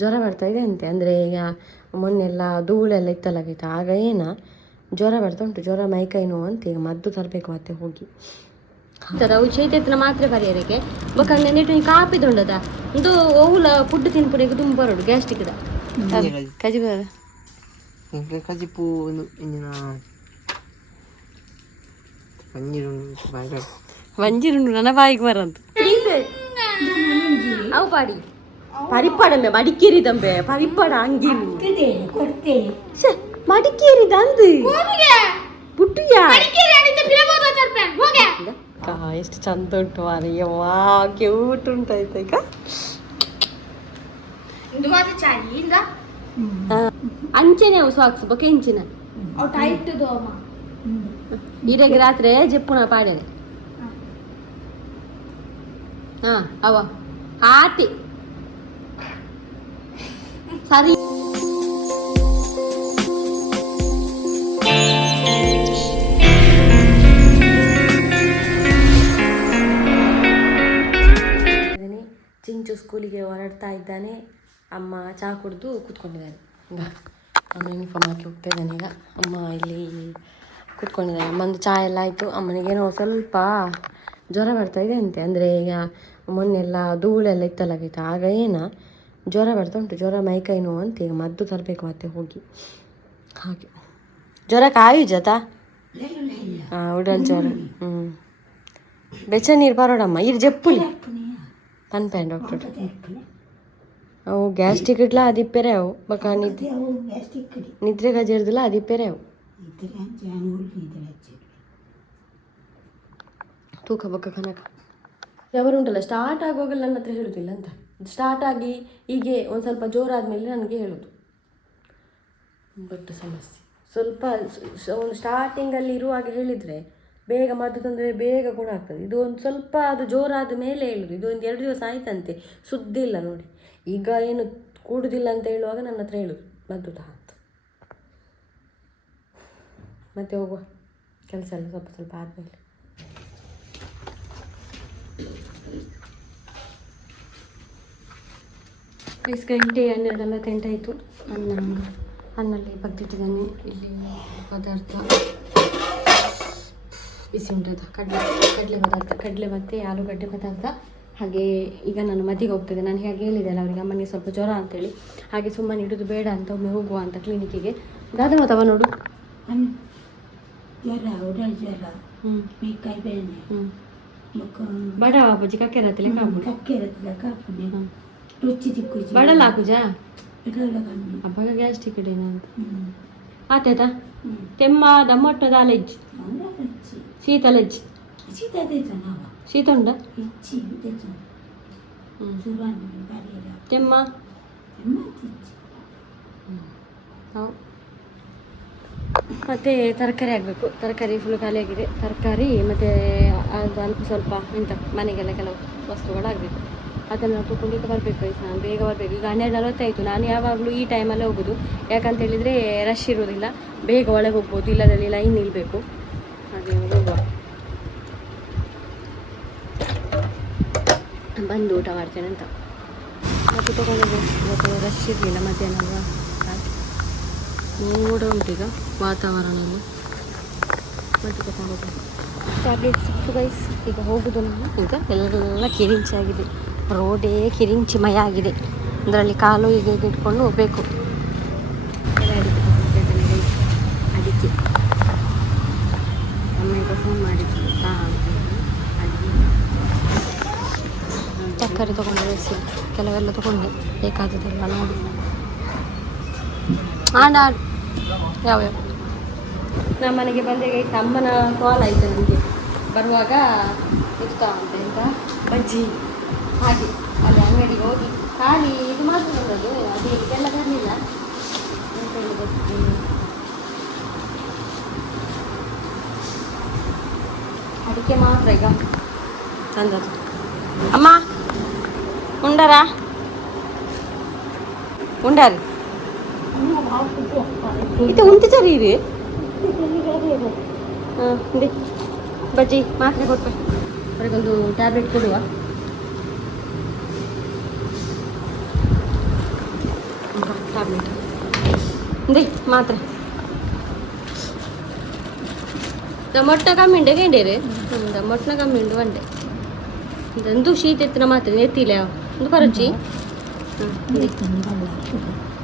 ಜ್ವರ ಬರ್ತಾ ಇದೆ ಅಂತೆ. ಅಂದರೆ ಈಗ ಮೊನ್ನೆಲ್ಲ ಧೂಳೆಲ್ಲ ಇತ್ತಲಾಗೈತೆ, ಆಗ ಜ್ವರ ಬರ್ತಾ ಉಂಟು. ಜ್ವರ ಮೈಕೈ ನೋವು ಅಂತ ಈಗ ಮದ್ದು ತರಬೇಕು ಮತ್ತೆ ಹೋಗಿ. ಅವು ಚೈತ್ರ ಮಾತ್ರೆ ಬರೆಯೋದಕ್ಕೆ ಬೊಕ್ಕಂಗೆ ನೆಟ್ಟು ಕಾಪಿದುಂಡದ ಇದು ಓವುಲ ಫುಡ್ ತಿನ್ಪುಡಿಗೆ ತುಂಬ ಬರೋಡು ಗ್ಯಾಸ್ಟ್ರಿಕ್ ಕಜಿ ಕಜಿಪು ವಂಜಿರುಂಡು ನನ್ನ ಬಾಯಿಗೆ ಬರಂತ ಅವು ಪಾಡಿ ಪರಿಪಾಡಂಬೆ ಮಡಿಕೇರಿದಂಬೆ ಪರಿಪಾಡ ಹಂಗಿ ಮಡಿಕೇರಿದಂದು ಪುಟ್ಟಿಯ ಎಷ್ಟು ಚಂದ ಉಂಟು ಮಾರಯ್ಯ, ವಾ ಕ್ಯೂಟ್ ಉಂಟಾಯ್ತು ಈಗ. ಅಂಚೆನೆ ಅವು ಸಾಕ್ಸ್ ಬೊಕ್ಕ ಇಂಚಿನ ಈರೆಗೆ ರಾತ್ರಿ ಜಪ್ಪುನ ಪಾಡ್ಯಾನೆ. ಹಾ ಅವ ಹಾತಿ ಸರಿ. ಚಿಂಚು ಸ್ಕೂಲಿಗೆ ಹೊರಡ್ತಾ ಇದ್ದಾನೆ. ಅಮ್ಮ ಚಹಾ ಕುಡಿದು ಕೂತ್ಕೊಂಡಿದ್ದಾನೆ. ಈಗ ಅಮ್ಮ ಯೂನಿಫಾರ್ಮ್ ಹಾಕಿ ಹೋಗ್ತಾ ಇದ್ದಾನೆ. ಈಗ ಅಮ್ಮ ಇಲ್ಲಿ ಕೂತ್ಕೊಂಡಿದ್ದಾನೆ. ಅಮ್ಮಂದು ಚಹಾ ಎಲ್ಲ ಆಯಿತು. ಅಮ್ಮನಿಗೇನೋ ಸ್ವಲ್ಪ ಜ್ವರ ಬರ್ತಾ ಇದೆ ಅಂತೆ. ಅಂದರೆ ಈಗ ಮೊನ್ನೆಲ್ಲ ಧೂಳೆಲ್ಲ ಇತ್ತಲಾಗೈತೆ, ಆಗ ಜ್ವರ ಬರ್ತಾ ಉಂಟು. ಜ್ವರ ಮೈಕೈ ನೋವು ಅಂತ ಈಗ ಮದ್ದು ತರಬೇಕು ಮತ್ತೆ ಹೋಗಿ. ಹಾಗೆ ಜ್ವರ ಕಾಯು ಜತಾ ಉಡಲ್ ಜ್ವರ ಬೆಚ್ಚ ನೀರು ಬರೋಡಮ್ಮ ಇರು ಜಪ್ಪುಲಿ ಪನ್ಪೇನ್ ಡಾಕ್ಟರ್ ಅವು ಗ್ಯಾಸ್ಟ್ರಿಕ್ ಇಟ್ಲ ಅದಿಪ್ಪೆರೆ ಅವು ಬಕ ನಿದ್ರೆ ಗಜರ್ದಿಲ್ಲ ಅದಿಪ್ಪೆರೆ ಅವು ತೂಕ ಬಕ್ಕ ಕನಕ ಯಾವರು ಉಂಟಲ್ಲ ಸ್ಟಾರ್ಟ್ ಆಗೋಗಲ್ಲ ನನ್ನ ಹತ್ರ ಹೇಳುದಿಲ್ಲ ಅಂತ. ಸ್ಟಾರ್ಟ್ ಆಗಿ ಹೀಗೆ ಒಂದು ಸ್ವಲ್ಪ ಜೋರಾದ್ಮೇಲೆ ನನಗೆ ಹೇಳೋದು ದೊಡ್ಡ ಸಮಸ್ಯೆ. ಸ್ವಲ್ಪ ಒಂದು ಸ್ಟಾರ್ಟಿಂಗಲ್ಲಿ ಇರುವಾಗ ಹೇಳಿದರೆ ಬೇಗ ಮದ್ದು ತಂದರೆ ಬೇಗ ಗುಣ ಆಗ್ತದೆ. ಇದು ಒಂದು ಸ್ವಲ್ಪ ಅದು ಜೋರಾದ ಮೇಲೆ ಹೇಳೋದು. ಇದು ಒಂದು 2 ದಿವಸ ಆಯ್ತಂತೆ, ಸುದ್ದಿ ಇಲ್ಲ ನೋಡಿ. ಈಗ ಏನು ಕೂಡುದಿಲ್ಲ ಅಂತ ಹೇಳುವಾಗ ನನ್ನ ಹತ್ರ ಹೇಳೋದು ಮದ್ದು ಅಂತ. ಮತ್ತೆ ಹೋಗುವ ಕೆಲಸ ಎಲ್ಲ ಸ್ವಲ್ಪ ಆದಮೇಲೆ. ಪ್ಲೀಸ್ ಗಂಟೆ 12:40 ಆಯಿತು. ಅನ್ನಲ್ಲಿ ಬಗ್ದಿಟ್ಟಿದ್ದಾನೆ. ಇಲ್ಲಿ ಪದಾರ್ಥ ಬಿಸಿ ಉಂಟದ ಕಡಲೆ ಮತ್ತು ಆಲೂಗಡ್ಡೆ ಪದಾರ್ಥ. ಹಾಗೆ ಈಗ ನಾನು ಮದ್ದಿಗೆ ಹೋಗ್ತಿದ್ದೆ. ನಾನು ಹೇಗೆ ಹೇಳಿದೆ ಅಲ್ಲ ಅವರಿಗೆ ಅಮ್ಮನಿಗೆ ಸ್ವಲ್ಪ ಜ್ವರ ಅಂತೇಳಿ, ಹಾಗೆ ಸುಮ್ಮನೆ ಇಡೋದು ಬೇಡ ಅಂತ ಒಮ್ಮೆ ಹೋಗುವ ಅಂತ ಕ್ಲಿನಿಕ್ಕಿಗೆ. ದಾದ ಮತ್ತವ ನೋಡು ಬಡ ಅಪ್ಪಾಜಿ ಕಕ್ಕೆರತ್ತಿಲ್ಲ ಬಡಲ್ಲ ಹಾಕುಜಾ ಅಬ್ಬಾಗ ಗ್ಯಾಸ್ಟ್ರಿಕ್ ಇಡೇನ ಅಂತ ಆತಾಯ್ತಾ. ತೆಮ್ಮದ ಮೊಟ್ಟದ ಅಲೆಜ್ಜಿ ಶೀತ ಅಲೆಜ್ಜಿ ಶೀತ ಉಂಡ ತೆಮ್ಮ ಮತ್ತು ತರಕಾರಿ ಆಗಬೇಕು. ತರಕಾರಿ ಫುಲ್ ಖಾಲಿ ಆಗಿದೆ. ತರಕಾರಿ ಮತ್ತು ಅದು ಅಲ್ಪ ಸ್ವಲ್ಪ ಎಂತ ಮನೆಗೆಲ್ಲ ಕೆಲವು ವಸ್ತುಗಳಾಗಬೇಕು. ಅದನ್ನು ತಗೊಂಡಿದ್ದು ಬರಬೇಕು. ನಾನು ಬೇಗ ಬರಬೇಕು. ಈಗ 12:40 ಆಯಿತು. ನಾನು ಯಾವಾಗಲೂ ಈ ಟೈಮಲ್ಲೇ ಹೋಗೋದು, ಯಾಕಂತೇಳಿದರೆ ರಶ್ ಇರೋದಿಲ್ಲ, ಬೇಗ ಒಳಗೆ ಹೋಗ್ಬೋದು. ಇಲ್ಲದಲ್ಲಿ ಲೈನ್ ನಿಲ್ಲಬೇಕು. ಹಾಗೆ ಹೋಗುವ, ಬಂದು ಊಟ ಮಾಡ್ತೇನೆ ಅಂತ. ಮತ್ತು ತೊಗೊಂಡೋಗಿ ಇವತ್ತು ರಶ್ ಇರಲಿಲ್ಲ ಮಧ್ಯಾಹ್ನ ಅಲ್ವಾ, ನೋಡ ಉಂಟೀಗ ವಾತಾವರಣವನ್ನು. ಮತ್ತು ತಗೊಂಡೋಗಿ ಟ್ಯಾಬ್ಲೆಟ್ ಸಿಕ್ತು ಗೈಸ್. ಈಗ ಹೋಗೋದು ನಾನು. ಈಗ ಎಲ್ಲ ಕಿರಿಂಚಾಗಿದೆ, ರೋಡೇ ಕಿರಿಂಚಿಮಯ ಆಗಿದೆ. ಅದರಲ್ಲಿ ಕಾಲು ಈಗ ಇಟ್ಕೊಂಡು ಹೋಗಬೇಕು. ಅದಕ್ಕೆ ಅಮ್ಮಗೆ ಫೋನ್ ಮಾಡಿದ್ರು ತರಕಾರಿ ತೊಗೊಂಡು ಬೇಯಿಸಿ ಕೆಲವೆಲ್ಲ ತೊಗೊಂಡೆ, ಬೇಕಾದದೆಲ್ಲ ನೋಡಿ. ಯಾವ್ಯಾವ ನಮ್ಮ ಮನೆಗೆ ಬಂದೆ ಗೈಸ್. ಅಮ್ಮನ ಕಾಲ್ ಆಯಿತು ನನಗೆ ಬರುವಾಗ. ಇಷ್ಟ ಅಂತ ಎಂತ ಬಜ್ಜಿ ಹಾಗೆ ಅಲ್ಲಿ ಅಂಗಡಿಗೆ ಹೋಗಿ ಖಾಲಿ ಇದು ಮಾತ್ರ ಬಂದದ್ದು, ಅದು ಇದೆಲ್ಲ ಬರಲಿಲ್ಲ ಅಂತ ಹೇಳಿದೆ. ಅದಕ್ಕೆ ಮಾತ್ರ ಈಗ ತಂದದ್ದು. ಅಮ್ಮ ಉಂಡಾರ ಉಂಡಾರಿ ಇದು ಉಂಟು ಸರಿ ರೀ. ಹಾಂ ಬಜ್ಜಿ ಮಾತ್ರೆ ಕೊಟ್ಟು ಅವರಿಗೊಂದು ಟ್ಯಾಬ್ಲೆಟ್ ಕೊಡುವ. ಟಾಬ್ಲೆಟ್ ಇಂದೇ ಮಾತ್ರ ಮೊಟ್ಟ ಕಮ್ಮಿ ಉಂಡೆ ಕೇಂಡೇರು ಮೊಟ್ಟನ ಕಮ್ಮಿ ಉಂಡು ಒಂಡೆ ಇದಂದು ಶೀತ ಎತ್ತಿನ ಮಾತ್ರ ಎತ್ತಿಲ್ಲ ಒಂದು ಕೊರಚಿ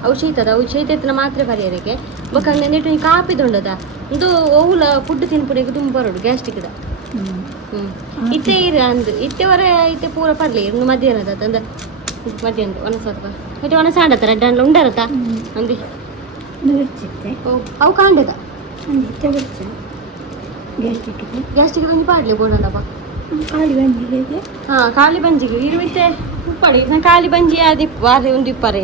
ಅವು ಶೀತ ಎತ್ತಿನ ಮಾತ್ರೆ ಪರಿಹಾರಕ್ಕೆ ಬೊಕ್ಕಂಗೆ ನೆಟ್ಟು ಕಾಪಿದುಂಡದ ಒಂದು ಓವುಲ ಫುಡ್ ತಿನ್ಪುಡಿಗೆ ತುಂಬ ಬರೋಡು ಗ್ಯಾಸ್ಟ್ರಿಕ್ದ ಇತ್ತೆ ಇರ ಅಂದು ಇತ್ತೆವರ ಇತ್ತೆ ಪೂರ ಪರ್ಲಿ ಒಂದು ಮಧ್ಯಾಹ್ನದ ಅಂದ ಮಧ್ಯಾಹ್ನದ ಒಣ ಸ್ವಲ್ಪ ಮತ್ತೆ ಒಣ ಸಾಂಡತ್ತ ರೆಡ್ಡಂಡ್ಲ ಉಂಡರತ್ತ ಅಂದಿ ಅವು ಕಾಂಡದ ಗ್ಯಾಸ್ಟ್ರಿಕ್ ಬಂದು ಪಾಡ್ಲಿ ಬೋಡಲ್ಲಪ್ಪ ಖಾಲಿ ಬಂಜಿಗೆ ಇರುವಿತ್ತೆ ಉಪ್ಪಡಿ ನಾ ಖಾಲಿ ಬಂಜಿ ಅದಿಪ್ಪು ಅದೇ ಒಂದು ಇಪ್ಪರೆ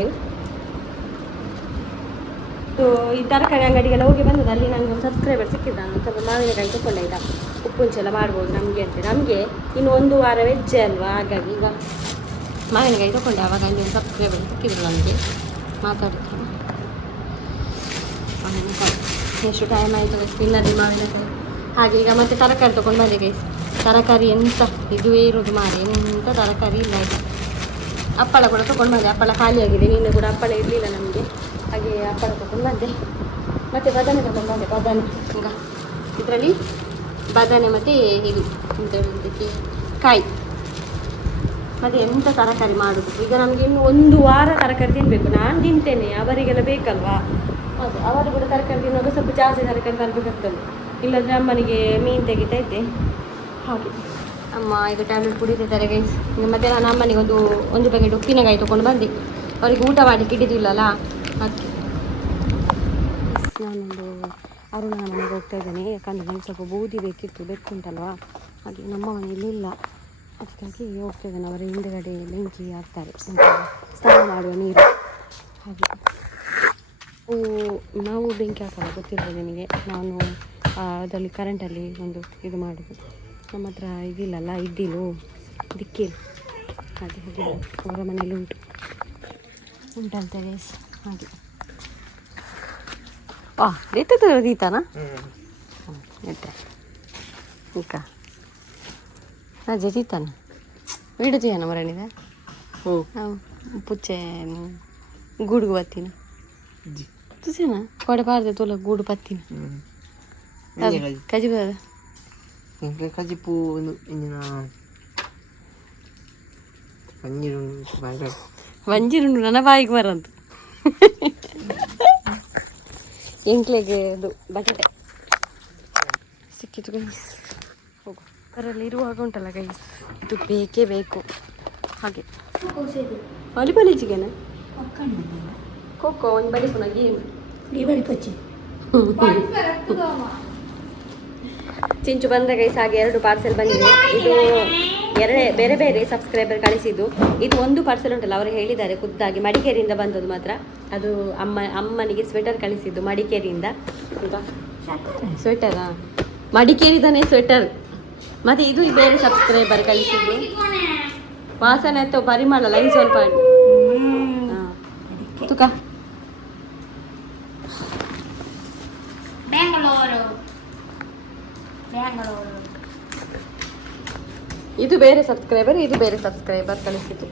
ಈ ತರಕಾರಿ ಅಂಗಡಿಗೆಲ್ಲ ಹೋಗಿ ಬಂದದ್ದು ಅಲ್ಲಿ ನನಗೆ ಒಂದು ಸಬ್ಸ್ಕ್ರೈಬರ್ ಸಿಕ್ಕಿದ್ದ ನಾನು ಸ್ವಲ್ಪ ಮಾವಿನಕಾಯಿ ತಗೊಂಡೆ ಆಯ್ತಾ ಉಪ್ಪುಂಚೆಲ್ಲ ಮಾಡ್ಬೋದು ನಮಗೆ ಅಂತ ನಮಗೆ ಇನ್ನು 1 ವಾರ ವೆಜ್ಜೆ ಅಲ್ವಾ ಹಾಗಾಗಿ ಈಗ ಮಾವಿನಕಾಯಿ ತಗೊಂಡೆ ಆವಾಗ ಅಲ್ಲಿ ಒಂದು ಸಬ್ಸ್ಕ್ರೈಬರ್ ಸಿಕ್ಕಿದ್ರು ನನಗೆ ಮಾತಾಡ್ತೀನಿ ಎಷ್ಟು ಟೈಮ್ ಆಯಿತು ಇನ್ನಲ್ಲಿ ಮಾವಿನಕಾಯಿ ಹಾಗೆ ಈಗ ಮತ್ತೆ ತರಕಾರಿ ತೊಗೊಂಡು ಬಂದೆ ಗೈಸ್ ತರಕಾರಿ ಎಂತ ಇದುವೇ ಇರೋದು ಮಾರಿ ಎಂತ ತರಕಾರಿ ಇಲ್ಲ ಆಯಿತಾ ಹಪ್ಪಳ ಕೂಡ ತೊಗೊಂಡು ಬಂದೆ ಹಪ್ಪಳ ಖಾಲಿಯಾಗಿದೆ ನಿನ್ನೆ ಕೂಡ ಹಪ್ಪಳ ಇರಲಿಲ್ಲ ನಮಗೆ ಹಾಗೆ ಹಪ್ಪಳ ತೊಗೊಂಡು ಬಂದೆ ಮತ್ತು ಬದನೆ ತೊಗೊಂಡು ಬಂದೆ ಬದನೆ ಈಗ ಇದರಲ್ಲಿ ಬದನೆ ಮತ್ತು ಇದು ಎಂತ ಹೇಳೋದಕ್ಕೆ ಕಾಯಿ ಮತ್ತು ಎಂಥ ತರಕಾರಿ ಮಾಡೋದು ಈಗ ನಮಗೆ ಇನ್ನು 1 ವಾರ ತರಕಾರಿ ತಿನ್ನಬೇಕು ನಾನು ತಿಂತೇನೆ ಅವರಿಗೆಲ್ಲ ಬೇಕಲ್ವಾ ಹೌದು ಅವರು ಕೂಡ ತರಕಾರಿ ತಿನ್ನುವಾಗ ಸ್ವಲ್ಪ ಜಾಸ್ತಿ ತರಕಾರಿ ತರಬೇಕಾಗ್ತದೆ ಇಲ್ಲಾಂದರೆ ಅಮ್ಮನಿಗೆ ಮೀನು ತೆಗಿತಾ ಇದ್ದೆ ಹಾಗೆ ಅಮ್ಮ ಈಗ ಟ್ಯಾಬ್ಲೆಟ್ ಕುಡಿತಿದ್ದಾರೆ ಗೈಸ್ ಈಗ ಮತ್ತೆ ನಾನು ಅಮ್ಮನಿಗೆ ಒಂದು ಪ್ಯಾಕೆಟ್ ಉಪ್ಪಿನಕಾಯಿ ತೊಗೊಂಡು ಬಂದೆ ಅವರಿಗೆ ಊಟ ಮಾಡಲಿಕ್ಕೆ ಹಿಡಿದಿಲ್ಲಲ್ಲ ಅದಕ್ಕೆ ನಾನೊಂದು ಅರುಣ ಮನೆಗೆ ಹೋಗ್ತಾ ಇದ್ದೇನೆ ಯಾಕಂದರೆ ನನಗೆ ಸ್ವಲ್ಪ ಬೂದಿ ಬೇಕಿತ್ತು ಬೆಕ್ಕುಂಟಲ್ವಾ ಹಾಗೆ ನಮ್ಮ ಮನೆಯಲ್ಲಿ ಇಲ್ಲ ಅದಕ್ಕಾಗಿ ಹೋಗ್ತಾ ಇದ್ದೇನೆ ಅವರ ಹಿಂದುಗಡೆ ಬೆಂಕಿ ಹಾಕ್ತಾರೆ ಸ್ನಾನ ಮಾಡುವ ನೀರು ಹಾಗೆ ನಾವು ಬೆಂಕಿ ಹಾಕಲ್ಲ ಗೊತ್ತಿರ್ತದೆ ನಿಮಗೆ ನಾನು ಅದರಲ್ಲಿ ಕರೆಂಟಲ್ಲಿ ಒಂದು ಇದು ಮಾಡೋದು ನಮ್ಮ ಹತ್ರ ಇದಿಲ್ಲಲ್ಲ ಇದ್ದಿಲು ದಿಕ್ಕಿಲ್ಲ ಹಾಗೆ ಹೋಗಿ ಅವರ ಮನೇಲಿ ಉಂಟಂತೆ ಗೈಸ್ ಹಾಗೆ ಎತ್ತದ ದೀತಾನ ಎತ್ತೆ ಈಗ ಅಜ್ಜೆ ದೀತಾನ ಇಡತೀಯನ ಮರಣಿದೆ ಪುಚ್ಚೆ ಗೂಡುಗು ಬತ್ತೀನಿ ತುಸಿನ ಕೊಡೆ ಪಾರ್ದೆ ತೋಲ ಗೂಡು ಪತ್ತೀನಿ ಕಜಿ ಬದ ಕಜಿಪು ವಂಜಿರುಂಡು ನನ್ನ ಬಾಯಿಗೆ ಬರಂತ ಎಂಕ್ಲೆಗೆ ಇದು ಬಟಾಟೆ ಸಿಕ್ಕಿತು ಗೈಸ್ ಹೋಗು ಅದರಲ್ಲಿ ಇರುವಾಗ ಉಂಟಲ್ಲ ಗೈಸ್ ಇದು ಬೇಕೇ ಬೇಕು ಹಾಗೆ ವಾಲಿಬಾಲ್ ಈಜಿಗೆನ ಖೋಖೋ ಒಂದು ಬಲಿಪುನ ಗೇಮ್ ಚಿಂಚು ಬಂದ ಗೈಸ್ ಹಾಗೆ 2 ಪಾರ್ಸೆಲ್ ಬಂದಿದೆ ಇದು ಬೇರೆ ಬೇರೆ ಸಬ್ಸ್ಕ್ರೈಬರ್ ಕಳಿಸಿದ್ದು ಇದು ಒಂದು ಪಾರ್ಸೆಲ್ ಉಂಟಲ್ಲ ಅವರು ಹೇಳಿದ್ದಾರೆ ಖುದ್ದಾಗಿ ಮಡಿಕೇರಿಯಿಂದ ಬಂದದ್ದು ಮಾತ್ರ ಅದು ಅಮ್ಮನಿಗೆ ಸ್ವೆಟರ್ ಕಳಿಸಿದ್ದು ಮಡಿಕೇರಿಯಿಂದ ಈಗ ಸ್ವೆಟರಾ ಮಡಿಕೇರಿದಾನೆ ಸ್ವೆಟರ್ ಮತ್ತೆ ಇದು ಬೇರೆ ಸಬ್ಸ್ಕ್ರೈಬರ್ ಕಳಿಸಿದ್ದು ವಾಸನೆ ಅಥವಾ ಪರಿಮಳ ಲೈನ್ ಸ್ವಲ್ಪ ತುಕ ಇದು ಬೇರೆ ಸಬ್ಸ್ಕ್ರೈಬರ್ ಕಳಿಸಿದ್ದು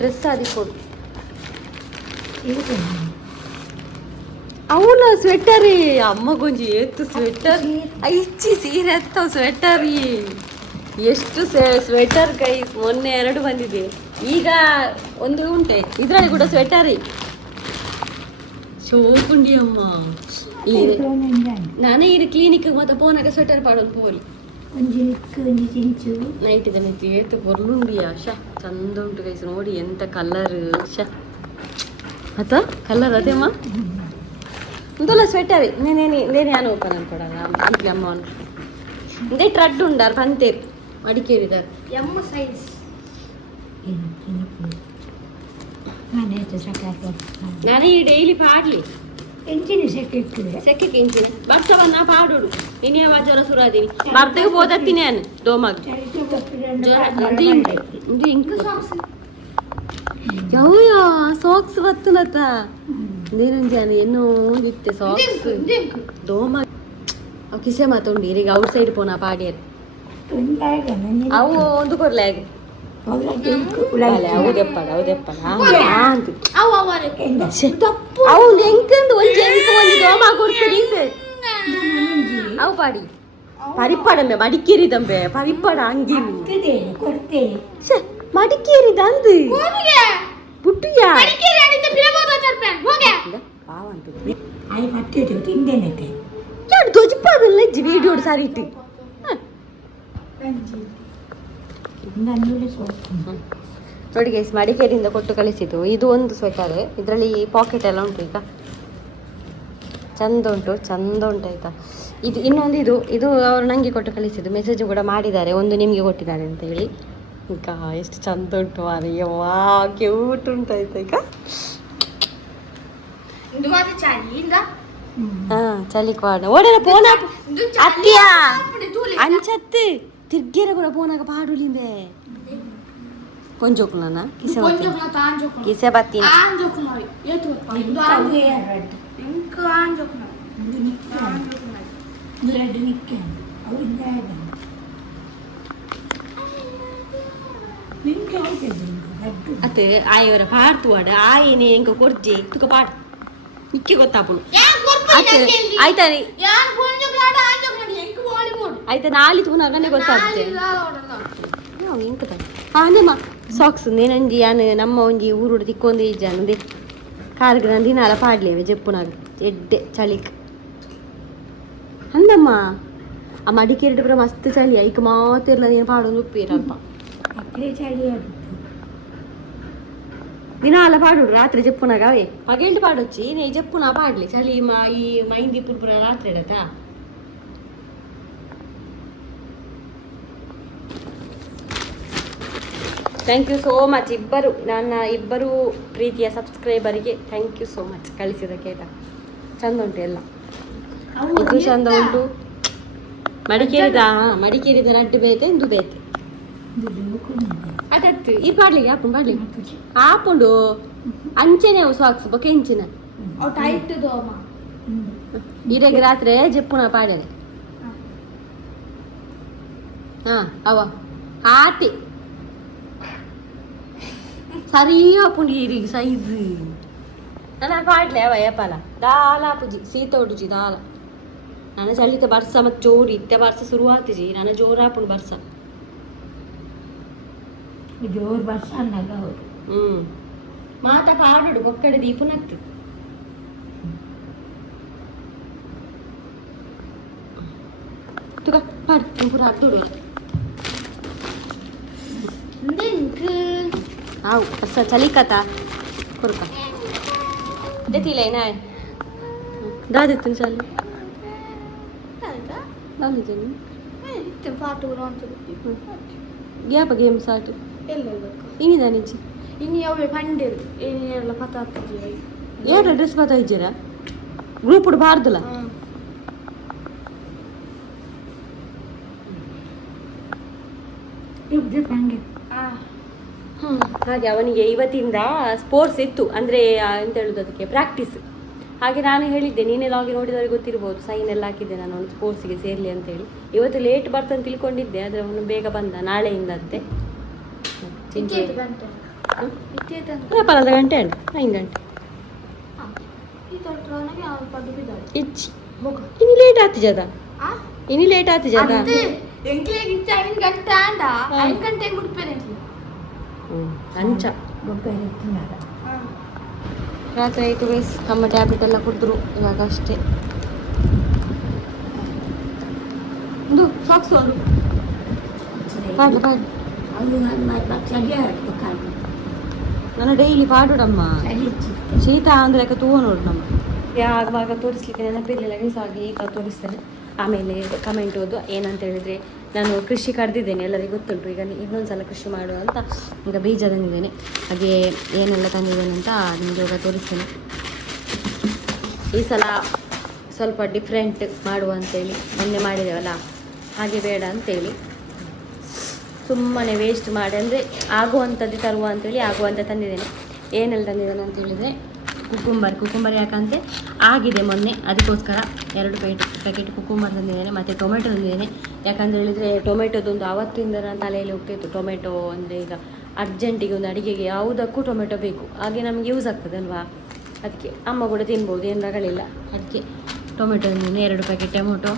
ಡ್ರೆಸ್ ಅದಿಕ್ಕೊಡು ಅವನ ಸ್ವೆಟರಿ ಅಮ್ಮಗೊಂಜಿ ಏತು ಸ್ವೆಟರ್ ಇಚ್ಚಿ ಸೀರೆ ಎತ್ತವ ಸ್ವೆಟರಿ ಎಷ್ಟು ಸ್ವೆಟರ್ ಕೈ ಮೊನ್ನೆ 2 ಬಂದಿದೆ ಈಗ ಒಂದು ಉಂಟೆ ಇದರಲ್ಲಿ ಕೂಡ ಸ್ವೆಟರಿ ಶೋಕುಂಡಿ ಅಮ್ಮ ನಾನೇ ಇದು ಕ್ಲಿನಿಕ್ ಮತ್ತೆ ಪೋನಾಗ ಸ್ವೆಟರ್ ಪಾಡೋದು ಪೋಲಿ ನೈಟ್ ಇದನ್ನೈತಿ ಏತು ಬರ್ಲುಂಡಿಯಾ ಶಾ ಚಂದ ಉಂಟು ಗೈಸ್ ನೋಡಿ ಎಂತ ಕಲರ್ ಶಾ ಆತ ಕಲರ್ ಅದೇಮ್ಮ ఇందులో స్వెటర్ నేను ఓపెన్ అనుకోవడం అంతే అమ్మ అంటే ట్రడ్ ఉండారు పంతేరు అడికేరిదారు ఎమ్మ సైజ్ ನಾನು ಈ ಡೈಲಿ ಪಾಡ್ಲಿ ಎಂಚಿನ ಸೆಕ್ಕೆ ಎಂಚಿನ ಬರ್ಸವನ್ನ ಪಾಡೋಡು ಇನ್ಯಾವ ಜ್ವರ ಸುರಾದೀನಿ ಬರ್ತೆಗೆ ಹೋದತ್ತೀನಿ ನಾನು ದೋಮಾಗ ಯವ್ಯಾ ಸಾಕ್ಸ್ ಬತ್ತುನತ నేనంజాను ఎన్నో దిక్తే సాక్స్ దోమ కిసే మాతోండి ఇరిగ అవుట్ సైడ్ పోనా పాడారు ಅವು ಒಂದು ಕೊರ್ಲೆ ಆಗಿ ಅವು ದೆಪ್ಪಡ ಅಂತ ಅವು ಎಂಕಂದು ಒಂಜಿ ಎಂಕ ಒಂದು ದೋಮ ಕೊಡ್ತೀರಿ ಅವು ಪಾಡಿ ಪರಿಪ್ಪಡಂಬೆ ಮಡಿಕೇರಿ ದಂಬೆ ಪರಿಪ್ಪಡ ಹಂಗಿ ಮಡಿಕೇರಿ ದಂದು ಬುಟ್ಟಿಯಾ ದೊಜಿಪ್ಪದಲ್ಲ ವಿಡಿಯೋ ಸಾರಿ ಇಟ್ಟು ನೋಡಿ ಗೈಸ್ ಮಡಿಕೇರಿಯಿಂದ ಕೊಟ್ಟು ಕಳಿಸಿದ್ದು ಇದು ಒಂದು ಸ್ವೆಟರ್ ಇದರಲ್ಲಿ ಪಾಕೆಟ್ ಎಲ್ಲ ಉಂಟು ಈಗ ಚಂದ ಉಂಟು ಆಯ್ತಾ ಇದು ಇನ್ನೊಂದು ಇದು ಅವರು ನನಗೆ ಕೊಟ್ಟು ಕಳಿಸಿದ್ದು ಮೆಸೇಜ್ ಕೂಡ ಮಾಡಿದ್ದಾರೆ ಒಂದು ನಿಮಗೆ ಕೊಟ್ಟಿದ್ದಾರೆ ಅಂತ ಹೇಳಿ ಈಗ ಎಷ್ಟು ಚಂದ ಉಂಟು ಮಾರಯ್ಯ ವಾ ಕ್ಯೂಟ್ ಉಂಟು ಆಯ್ತಾ ಈಗ ಚಳಿ ಕ್ವಾಡ ಓಡಲ್ಲ ಪೋನ ಅತ್ತಿಯ ಅಂಚತ್ತು ತಿರ್ಗೇರ ಕೂಡ ಪೋನಾಗ ಪಾಡುಲಿಂದೆ ಕೊಂಜೋಕ್ಲನ ಕಿಸೆ ಬತ್ತಿನ ಅತ್ತೆ ಆಯವರ ಪಾಡ್ತುವಾಡ ಆಯೇನೆ ಎಂಕ ಕೊರ್ಜೆ ತುಕ ಪಾಡ್ ನಿಕ್ಕಿ ಗೊತ್ತಾಪುಡು ಆಯ್ತಾ ಆಯ್ತಾ ನಾಳೆ ತೂನಾಗನೆ ಗೊತ್ತಾಗುತ್ತೆ ಇಂಕದ ಹಾಂದಮ್ಮ ಸಾಕ್ಸ್ నేనండి ಯಾನು ನಮ್ಮ ಒಂಜಿ ಊರುಡು ತಿಕ್ಕೊಂದು ಇಜ್ಜಾನಂದೆ ಕಾರ್ಗೆ ನಾನು ದಿನಾಲ ಪಾಡ್ಲೇವೆ ಜಪ್ಪುನಾಗ ಎಡ್ಡೆ ಚಳಿಕ್ ಅಂದಮ್ಮ ಆ ಮಡಿಕೇರಿ ಪುರ ಮಸ್ತ್ ಚಳಿ ಐಕ್ ಮಾತಿರ್ಲ ನೀನು ಪಾಡೊಂದು ಉಪ್ಪೀರಲ್ಪ ದಿನಾಲ ಪಾಡುಡು ರಾತ್ರಿ ಜಪ್ಪುನಾಗ ಅವೇ ಪಗೇಂಟು ಪಾಡೊಚ್ಚಿ ನೇ ಜಪ್ಪುನ ಪಾಡ್ಲಿ ಚಳಿ ಈ ಮೈಂದಿ ಪುರ ರಾತ್ರಿ ಇಡತ್ತಾ ಥ್ಯಾಂಕ್ ಯು ಸೋ ಮಚ್ ಇಬ್ಬರು ಪ್ರೀತಿಯ ಸಬ್ಸ್ಕ್ರೈಬರಿಗೆ ಥ್ಯಾಂಕ್ ಯು ಸೋ ಮಚ್ ಕಳಿಸಿದಕ್ಕೆ ಆಯ್ತಾ ಚಂದ ಉಂಟು ಎಲ್ಲ ಇದು ಚಂದ ಉಂಟು ಮಡಿಕೇರಿದ ನಡ್ಡು ಬೇತೆ ಇಂದು ಬೇತೆ ಅದತ್ತು ಈ ಪಾಡ್ಲಿಗೆ ಹಾಕೊಂಡು ಅಂಚೆನೆ ಅವು ಸಾಕ್ಸ್ ಬೊಕ್ಕ ಹೆಂಚಿನ ಇರಗೆ ರಾತ್ರಿ ಜಪ್ಪುನ ಪಾಡ್ಯಾರೆ ಅವ ಆತಿ ಸರಿ ಹಾಕೊಂಡು ಈರಿಗೆ ಸೈಜ್ ನಾನು ಪಾಡ್ಲೆ ಅವ ಏಪಲ ದಾಲ ಪುಜಿ ಸೀತೋಡುಜಿ ದಾಲ ನನ್ನ ಚಳಿತ ಬರ್ಸ ಮತ್ತು ಜೋರು ಇತ್ತೆ ಬರ್ಸ ಶುರು ಆತಿಜಿ ನನ್ನ ಜೋರು ಹಾಪುಂಡು ಬರ್ಸ ಜೋರು ಬರ್ಸ ಅನ್ನಗ ಅವರು ಮಾತ ಪಾಡುಡು ಒಕ್ಕಡೆ ದೀಪುನತ್ತು ತುಕ ಪಾಡು ಪೂರ ಹಾಕ್ದುಡು ಆವು ಅಸ ಚಳಿ ಕಥ ಕೊಡ್ಕ ದೇತಿಲ್ಲ ಏನಾಯ್ ದಾದಿತ್ತು ಚಳಿ ದಾದಿದ್ದೀನಿ ಗ್ಯಾಪ ಗೇಮ್ ಸಾಟು ಇನ್ನಿದ ನಿಜಿ ಇನ್ನು ಯಾವ ಪಂಡಿರು ಏನೆಲ್ಲ ಪತ ಆಗ್ತಿದ್ದೀವಿ ಏಟ ಡ್ರೆಸ್ ಪತ ಇದ್ದೀರಾ ಗ್ರೂಪ್ ಬಾರ್ದಲ್ಲ ಹಾಗೆ ಅವನಿಗೆ ಇವತ್ತಿಂದ ಸ್ಪೋರ್ಟ್ಸ್ ಇತ್ತು ಅಂದರೆ ಎಂತ ಹೇಳೋದು ಅದಕ್ಕೆ ಪ್ರಾಕ್ಟೀಸ್ ಹಾಗೆ ನಾನು ಹೇಳಿದ್ದೆ ನೀನೇ ಲಾಗಿ ನೋಡಿದವರಿಗೆ ಗೊತ್ತಿರ್ಬೋದು ಸೈನ್ ಎಲ್ಲ ಹಾಕಿದ್ದೆ ನಾನು ಅವನು ಸ್ಪೋರ್ಟ್ಸಿಗೆ ಸೇರಲಿ ಅಂತೇಳಿ ಇವತ್ತು ಲೇಟ್ ಬರ್ತಂತ ತಿಳ್ಕೊಂಡಿದ್ದೆ ಆದರೆ ಅವನು ಬೇಗ ಬಂದ ನಾಳೆಯಿಂದಂತೆ 12 ಗಂಟೆ ಉಂಟು 5 ಗಂಟೆ ಇಚ್ಚಿ ಇನ್ನು ಲೇಟ್ ಆತಿ ಜದ ಇನ್ನು ಲೇಟ್ ಆತಿ ಜದ ಅಂಚ ರಾತ್ರಿ ಆಯಿತು ಬೇಸ್ ಅಮ್ಮ ಟ್ಯಾಬ್ಲೆಟ್ ಎಲ್ಲ ಕೊಟ್ಟರು ಇವಾಗ ಅಷ್ಟೇ ಒಂದು ಸಾಕ್ಸು ಅದು ಪಾಡು ಪಾಡು ನನ್ನ ಡೈಲಿ ಪಾಡುಡಮ್ಮ ಶೀತ ಅಂದರೆ ತೂವ ನೋಡು ನಮ್ಮ ಆಗುವಾಗ ತೋರಿಸ್ಲಿಕ್ಕೆ ನೆನಪಿರಲಿಲ್ಲ ಹಾಗೆ ಈಗ ತೋರಿಸ್ತೇನೆ ಆಮೇಲೆ ಕಮೆಂಟ್ ಓದು ಏನಂತ ಹೇಳಿದರೆ ನಾನು ಕೃಷಿ ಕರೆದಿದ್ದೇನೆ ಎಲ್ಲರಿಗೂ ಗೊತ್ತುಂಟು ಈಗ ಇನ್ನೊಂದು ಸಲ ಕೃಷಿ ಮಾಡುವ ಅಂತ ಈಗ ಬೀಜ ತಂದಿದ್ದೇನೆ ಹಾಗೆ ಏನೆಲ್ಲ ತಂದಿದ್ದೇನೆ ಅಂತ ನಿಮಗೆ ಇವಾಗ ತೋರಿಸ್ತೇನೆ ಈ ಸಲ ಸ್ವಲ್ಪ ಡಿಫ್ರೆಂಟ್ ಮಾಡುವ ಅಂತೇಳಿ ಮೊನ್ನೆ ಮಾಡಿದ್ದೇವಲ್ಲ ಹಾಗೆ ಬೇಡ ಅಂತೇಳಿ ಸುಮ್ಮನೆ ವೇಸ್ಟ್ ಮಾಡಿ ಅಂದರೆ ಆಗುವಂಥದ್ದು ತರುವ ಅಂತೇಳಿ ಆಗುವಂಥ ತಂದಿದ್ದೇನೆ ಏನೆಲ್ಲ ತಂದಿದ್ದೇನೆ ಅಂತ ಹೇಳಿದರೆ ಕುಕುಂಬರ್ ಯಾಕಂತೆ ಆಗಿದೆ ಮೊನ್ನೆ ಅದಕ್ಕೋಸ್ಕರ 2 ಪ್ಯಾಕೆಟ್ ಕುಕುಂಬರ್ ತಂದಿದ್ದೇನೆ ಮತ್ತು ಟೊಮೆಟೊ ತಂದಿದ್ದೇನೆ ಯಾಕಂತ ಹೇಳಿದರೆ ಟೊಮೆಟೊದೊಂದು ಆವತ್ತಿಂದ ನನ್ನ ತಲೆಯಲ್ಲಿ ಹೋಗ್ತಾಯಿತ್ತು. ಟೊಮೆಟೊ ಅಂದರೆ ಈಗ ಅರ್ಜೆಂಟಿಗೆ ಒಂದು ಅಡುಗೆಗೆ ಯಾವುದಕ್ಕೂ ಟೊಮೆಟೊ ಬೇಕು, ಹಾಗೆ ನಮಗೆ ಯೂಸ್ ಆಗ್ತದಲ್ವಾ. ಅದಕ್ಕೆ ಅಮ್ಮ ಕೂಡ ತಿನ್ಬೋದು, ಏನು ರಗಳಿಲ್ಲ. ಅದಕ್ಕೆ ಟೊಮೆಟೊ 2 ಪ್ಯಾಕೆಟ್ ಟೊಮೆಟೊ.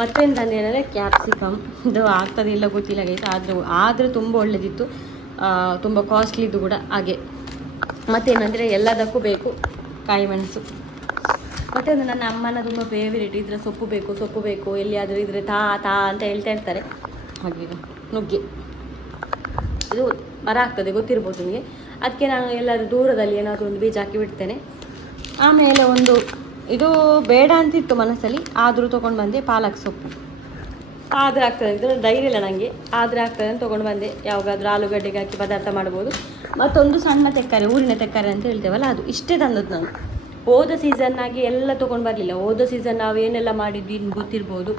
ಮತ್ತೇನು ತಂದೆ ಏನಂದರೆ ಕ್ಯಾಪ್ಸಿಕಮ್. ಇದು ಆಗ್ತದಿಲ್ಲ ಗೊತ್ತಿಲ್ಲ ಗೈಸ್, ಆದರೆ ತುಂಬ ಒಳ್ಳೆದಿತ್ತು, ತುಂಬ ಕಾಸ್ಟ್ಲಿದ್ದು ಕೂಡ ಹಾಗೆ. ಮತ್ತೇನಂದರೆ ಎಲ್ಲದಕ್ಕೂ ಬೇಕು ಕಾಯಿ ಮೆಣಸು. ಮತ್ತು ಒಂದು ನನ್ನ ಅಮ್ಮನ ತುಂಬ ಫೇವರೇಟ್, ಇದರ ಸೊಪ್ಪು ಬೇಕು ಎಲ್ಲಿಯಾದರೂ ಇದ್ರೆ ತಾ ಅಂತ ಹೇಳ್ತಾ ಇರ್ತಾರೆ. ಹಾಗೆ ನುಗ್ಗೆ ಇದು ಮರ ಆಗ್ತದೆ ಗೊತ್ತಿರ್ಬೋದು ನಿಮಗೆ. ಅದಕ್ಕೆ ನಾನು ಎಲ್ಲರೂ ದೂರದಲ್ಲಿ ಏನಾದರೂ ಒಂದು ಬೀಜ ಹಾಕಿ ಬಿಡ್ತೇನೆ. ಆಮೇಲೆ ಒಂದು ಇದು ಬೇಡ ಅಂತಿತ್ತು ಮನಸ್ಸಲ್ಲಿ, ಆದರೂ ತೊಗೊಂಡು ಬಂದೆ ಪಾಲಕ್ ಸೊಪ್ಪು. ಆದರೆ ಆಗ್ತದೆ ಅಂತ ಧೈರ್ಯ ಇಲ್ಲ ನನಗೆ, ಆದರೆ ಆಗ್ತದೆ ಅಂತ ತೊಗೊಂಡು ಬಂದೆ. ಯಾವಾಗಾದರೂ ಆಲೂಗಡ್ಡೆಗೆ ಹಾಕಿ ಪದಾರ್ಥ ಮಾಡ್ಬೋದು. ಮತ್ತೊಂದು ಸಣ್ಣ ತೆಕ್ಕರೆ, ಊರಿನ ತೆಕ್ಕರೆ ಅಂತ ಹೇಳ್ತೇವಲ್ಲ, ಅದು ಇಷ್ಟೇ ತಂದದ್ದು ನಾನು. ಹೋದ ಸೀಸನ್ನಾಗಿ ಎಲ್ಲ ತೊಗೊಂಡು ಬರಲಿಲ್ಲ. ಹೋದ ಸೀಸನ್ ನಾವು ಏನೆಲ್ಲ ಮಾಡಿದ್ವಿ ಗೊತ್ತಿರ್ಬೋದು.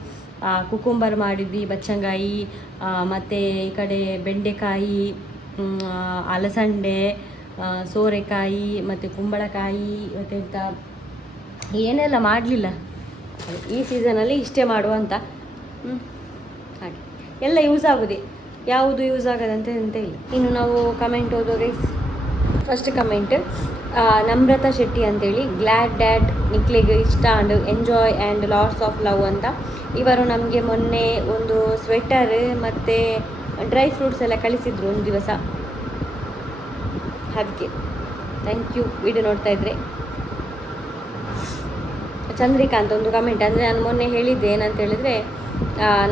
ಕುಕುಂಬರ್ ಮಾಡಿದ್ವಿ, ಬಚ್ಚಂಗಾಯಿ, ಮತ್ತು ಈ ಕಡೆ ಬೆಂಡೆಕಾಯಿ, ಅಲಸಂಡೆ, ಸೋರೆಕಾಯಿ, ಮತ್ತು ಕುಂಬಳಕಾಯಿ, ಮತ್ತು ಎಂಥ ಏನೆಲ್ಲ ಮಾಡಲಿಲ್ಲ. ಈ ಸೀಸನಲ್ಲಿ ಇಷ್ಟೇ ಮಾಡುವಂತ. ಹಾಗೆ ಎಲ್ಲ ಯೂಸ್ ಆಗೋದೆ, ಯಾವುದು ಯೂಸ್ ಆಗೋದಂತ ಎಂತ ಇಲ್ಲ. ಇನ್ನು ನಾವು ಕಮೆಂಟ್ ಓದೋಗೆ ಫಸ್ಟ್ ಕಮೆಂಟ್ ನಮ್ರತಾ ಶೆಟ್ಟಿ ಅಂತೇಳಿ, ಗ್ಲ್ಯಾಡ್ ಡ್ಯಾಡ್ ನಿಕ್ಲಿಗೆ ಇಷ್ಟ and enjoy and lots of love ಅಂತ. ಇವರು ನಮಗೆ ಮೊನ್ನೆ ಒಂದು ಸ್ವೆಟರ್ ಮತ್ತು ಡ್ರೈ ಫ್ರೂಟ್ಸ್ ಎಲ್ಲ ಕಳಿಸಿದ್ರು ಒಂದು ದಿವಸ. ಅದಕ್ಕೆ ಥ್ಯಾಂಕ್ ಯು. ವಿಡಿಯೋ ನೋಡ್ತಾ ಇದ್ರೆ ಚಂದ್ರಿಕಾಂತ್ ಒಂದು ಕಮೆಂಟ್, ಅಂದರೆ ನಾನು ಮೊನ್ನೆ ಹೇಳಿದ್ದೆ ಏನಂತ ಹೇಳಿದರೆ,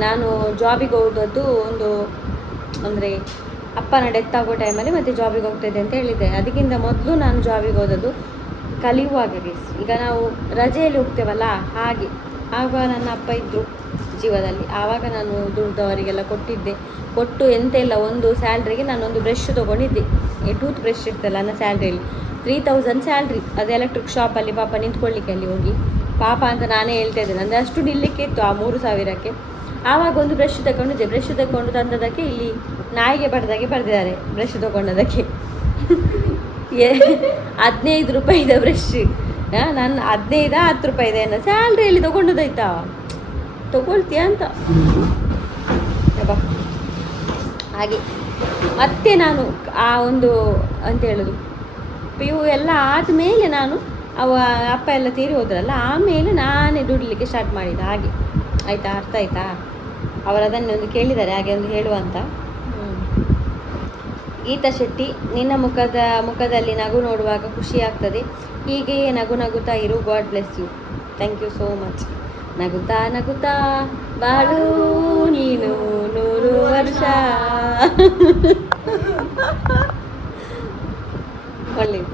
ನಾನು ಜಾಬಿಗೆ ಹೋದದ್ದು ಒಂದು ಅಂದರೆ ಅಪ್ಪನ ಡೆತ್ ಆಗೋ ಟೈಮಲ್ಲಿ ಮತ್ತೆ ಜಾಬಿಗೆ ಹೋಗ್ತಾಯಿದ್ದೆ ಅಂತ ಹೇಳಿದ್ದೆ. ಅದಕ್ಕಿಂತ ಮೊದಲು ನಾನು ಜಾಬಿಗೆ ಹೋದದ್ದು ಕಲಿಯುವಾಗ ಗೈಸ್. ಈಗ ನಾವು ರಜೆಯಲ್ಲಿ ಹೋಗ್ತೇವಲ್ಲ ಹಾಗೆ, ಆಗ ನನ್ನ ಅಪ್ಪ ಇದ್ದರು ಜೀವದಲ್ಲಿ. ಆವಾಗ ನಾನು ದುಡ್ದವರಿಗೆಲ್ಲ ಕೊಟ್ಟು ಎಂತ ಇಲ್ಲ, ಒಂದು ಸ್ಯಾಲ್ರಿಗೆ ನಾನೊಂದು ಬ್ರಷ್ ತೊಗೊಂಡಿದ್ದೆ. ಈ ಟೂತ್ ಬ್ರಷ್ ಇರ್ತಲ್ಲ ನನ್ನ ಸ್ಯಾಲ್ರಿಯಲ್ಲಿ 3000 ಸ್ಯಾಲ್ರಿ. ಅದು ಎಲೆಕ್ಟ್ರಿಕ್ ಶಾಪಲ್ಲಿ ಪಾಪ ನಿಂತ್ಕೊಳ್ಳಿಕ್ಕೆ ಅಲ್ಲಿ ಹೋಗಿ ಪಾಪ ಅಂತ ನಾನೇ ಹೇಳ್ತಾ ಇದ್ದೇನೆ. ಅಂದರೆ ಅಷ್ಟು ನಿಲ್ಲಕ್ಕೆ ಇತ್ತು ಆ 3000ಕ್ಕೆ. ಆವಾಗ ಒಂದು ಬ್ರಷ್ ತಗೊಂಡಿದ್ದೆ. ಬ್ರಷ್ ತಗೊಂಡು ತಂದದಕ್ಕೆ ಇಲ್ಲಿ ನಾಯಿಗೆ ಬಡ್ದಾಗೆ ಬರೆದಿದ್ದಾರೆ ಬ್ರಷ್ ತೊಗೊಂಡದಕ್ಕೆ. 15 ರೂಪಾಯಿದ ಬ್ರಷ್. ನಾನು 10 ರೂಪಾಯಿದ ಏನೋ ಸ್ಯಾಲ್ರಿಯಲ್ಲಿ ತೊಗೊಂಡದಾಯ್ತಾ, ತೊಗೊಳ್ತೀಯ ಅಂತ ಹಾಗೆ. ಮತ್ತೆ ನಾನು ಆ ಒಂದು ಅಂತ ಹೇಳೋದು PU ಎಲ್ಲ ಆದಮೇಲೆ ನಾನು ಅಪ್ಪ ಎಲ್ಲ ತೀರಿ ಹೋದ್ರಲ್ಲ, ಆಮೇಲೆ ನಾನೇ ದುಡಿಲಿಕ್ಕೆ ಸ್ಟಾರ್ಟ್ ಮಾಡಿದ್ದೆ. ಹಾಗೆ ಆಯಿತಾ, ಅರ್ಥ ಆಯಿತಾ? ಅವರು ಅದನ್ನೇ ಒಂದು ಕೇಳಿದ್ದಾರೆ, ಹಾಗೆ ಒಂದು ಹೇಳುವಂತ. ಗೀತಾ ಶೆಟ್ಟಿ, ನಿನ್ನ ಮುಖದಲ್ಲಿ ನಗು ನೋಡುವಾಗ ಖುಷಿ ಆಗ್ತದೆ, ಹೀಗೆಯೇ ನಗುತ್ತಾ ಇರು, God bless you. Thank you so much. ನಗುತ್ತಾ ಬಾಳು ನೀನು 100 ವರ್ಷ. ಒಳ್ಳೆಯದು.